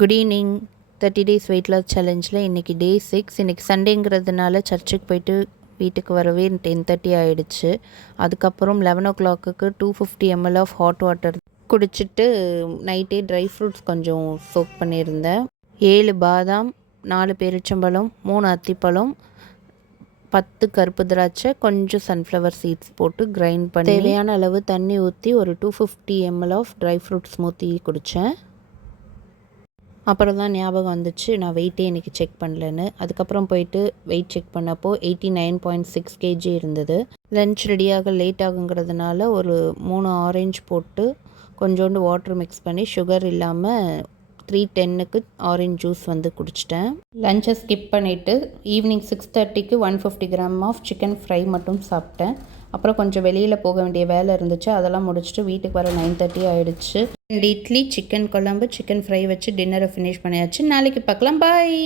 Good evening. 30 days weight loss சேலஞ்சில் இன்றைக்கி day 6. இன்றைக்கி சண்டேங்கிறதுனால சர்ச்சுக்கு போயிட்டு வீட்டுக்கு வரவே 10:30 ஆகிடுச்சு. அதுக்கப்புறம் 11 o'clock 250 ml of hot water குடிச்சிட்டு நைட்டே ட்ரை ஃப்ரூட்ஸ் கொஞ்சம் சோக் பண்ணியிருந்தேன். 7 பாதாம், 4 பேரிச்சம்பழம், 3 அத்திப்பழம், 10 கருப்பு திராட்சை, கொஞ்சம் சன்ஃப்ளவர் சீட்ஸ் போட்டு கிரைண்ட் பண்ணி தேவையான அளவு தண்ணி ஊற்றி ஒரு 250 ml of dry fruit smoothie குடித்தேன். அப்புறம் தான் ஞாபகம் வந்துச்சு நான் வெயிட்டே இன்றைக்கி செக் பண்ணலன்னு. அதுக்கப்புறம் போயிட்டு வெயிட் செக் பண்ணப்போ 89.6 kg இருந்தது. லன்ச் ரெடியாக லேட் ஆகுங்கிறதுனால ஒரு 3 ஆரஞ்சு போட்டு கொஞ்சோண்டு வாட்டர் மிக்ஸ் பண்ணி சுகர் இல்லாமல் 3:10 ஆரஞ்ச் ஜூஸ் குடிச்சிட்டேன். லஞ்சை ஸ்கிப் பண்ணிவிட்டு evening 6:30 150 gram of chicken fry மட்டும் சாப்பிட்டேன். அப்புறம் கொஞ்சம் வெளியில் போக வேண்டிய வேலை இருந்துச்சு, அதெல்லாம் முடிச்சுட்டு வீட்டுக்கு வர 9:30 ஆகிடுச்சு. 2 இட்லி, சிக்கன் குழம்பு, சிக்கன் ஃப்ரை வச்சு டின்னரை ஃபினிஷ் பண்ணியாச்சு. நாளைக்கு பார்க்கலாம். பாய்.